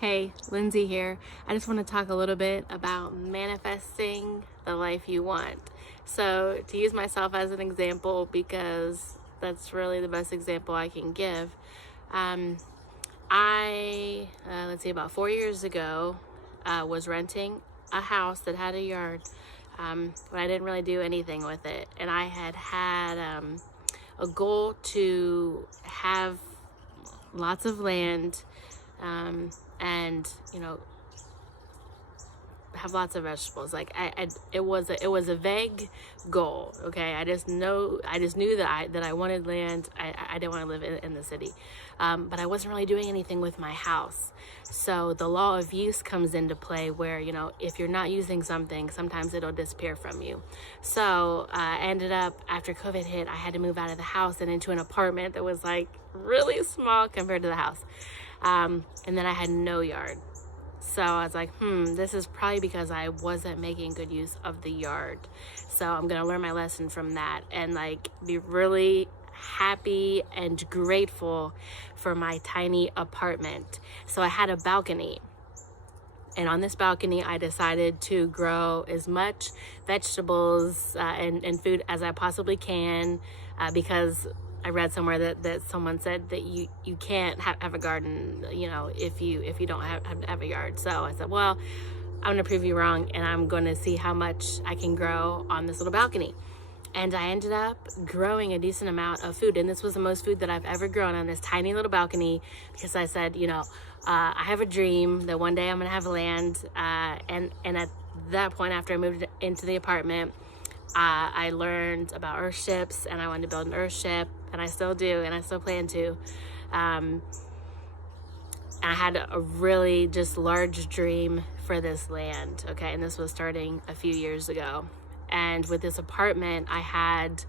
Hey, Lindsay here. I just want to talk a little bit about manifesting the life you want. So, to use myself as an example, because that's really the best example I can give, um, let's see, about 4 years ago, was renting a house that had a yard, but I didn't really do anything with it. And I had a goal to have lots of land, and have lots of vegetables. Like it was a vague goal. Okay, I just knew that I wanted land. I didn't want to live in the city, but I wasn't really doing anything with my house. So the law of use comes into play, where if you're not using something, sometimes it'll disappear from you. So I ended up, after COVID hit, I had to move out of the house and into an apartment that was like really small compared to the house. And then I had no yard. So I was like, this is probably because I wasn't making good use of the yard. So I'm going to learn my lesson from that and be really happy and grateful for my tiny apartment. So I had a balcony. And on this balcony, I decided to grow as much vegetables and food as I possibly can, because I read somewhere that someone said that you can't have a garden, if you don't have a yard. So I said, well, I'm gonna prove you wrong, and I'm gonna see how much I can grow on this little balcony. And I ended up growing a decent amount of food, and this was the most food that I've ever grown on this tiny little balcony, because I said, I have a dream that one day I'm gonna have land, and at that point, after I moved into the apartment, I learned about earthships, and I wanted to build an earthship, and I still do, and I still plan to. And I had a really just large dream for this land, okay? And this was starting a few years ago. And with this apartment, I had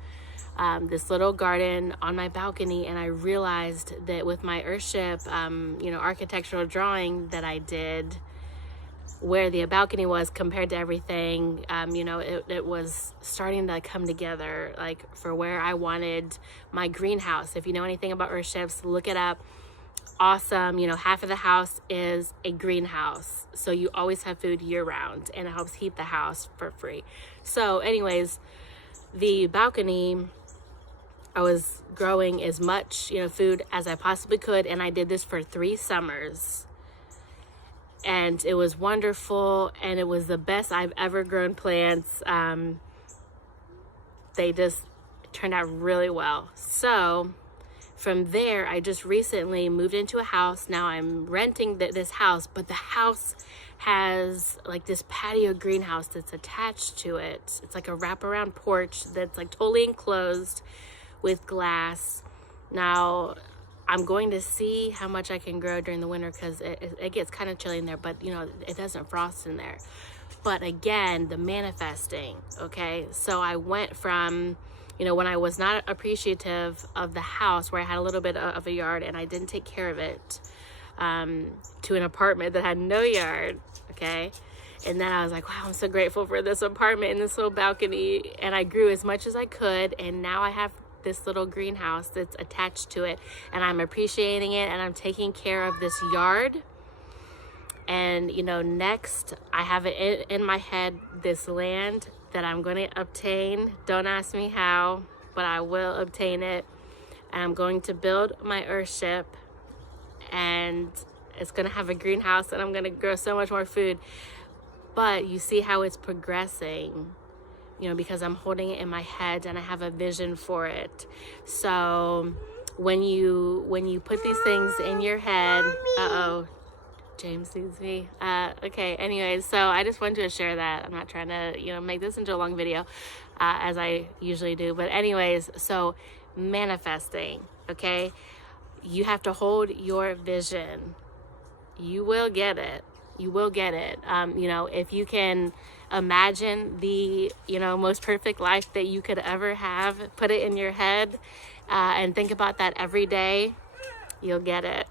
this little garden on my balcony, and I realized that with my earthship, architectural drawing that I did, where the balcony was compared to everything, it was starting to come together, for where I wanted my greenhouse. If you know anything about earthships, look it up. Awesome. Half of the house is a greenhouse, so you always have food year round, and it helps heat the house for free. So anyways, the balcony, I was growing as much food as I possibly could, and I did this for 3 summers. And it was wonderful, and it was the best I've ever grown plants. They just turned out really well. So from there, I just recently moved into a house. Now I'm renting this house, but the house has this patio greenhouse that's attached to it. It's like a wraparound porch that's totally enclosed with glass. Now, I'm going to see how much I can grow during the winter, because it gets kind of chilly in there, but it doesn't frost in there. But again, the manifesting, okay? So I went from, when I was not appreciative of the house, where I had a little bit of a yard and I didn't take care of it, to an apartment that had no yard, okay? And then I was like, wow, I'm so grateful for this apartment and this little balcony. And I grew as much as I could, and now I have this little greenhouse that's attached to it, and I'm appreciating it, and I'm taking care of this yard. And next, I have it in my head, this land that I'm going to obtain. Don't ask me how, but I will obtain it. And I'm going to build my earthship, and it's going to have a greenhouse, and I'm going to grow so much more food. But you see how it's progressing, because I'm holding it in my head, and I have a vision for it. So when you put these things in your head, James sees me. Okay, anyways, so I just wanted to share that. I'm not trying to, make this into a long video, as I usually do. But anyways, so manifesting, okay? You have to hold your vision. You will get it. You will get it. If you can imagine the, most perfect life that you could ever have, put it in your head, and think about that every day, you'll get it.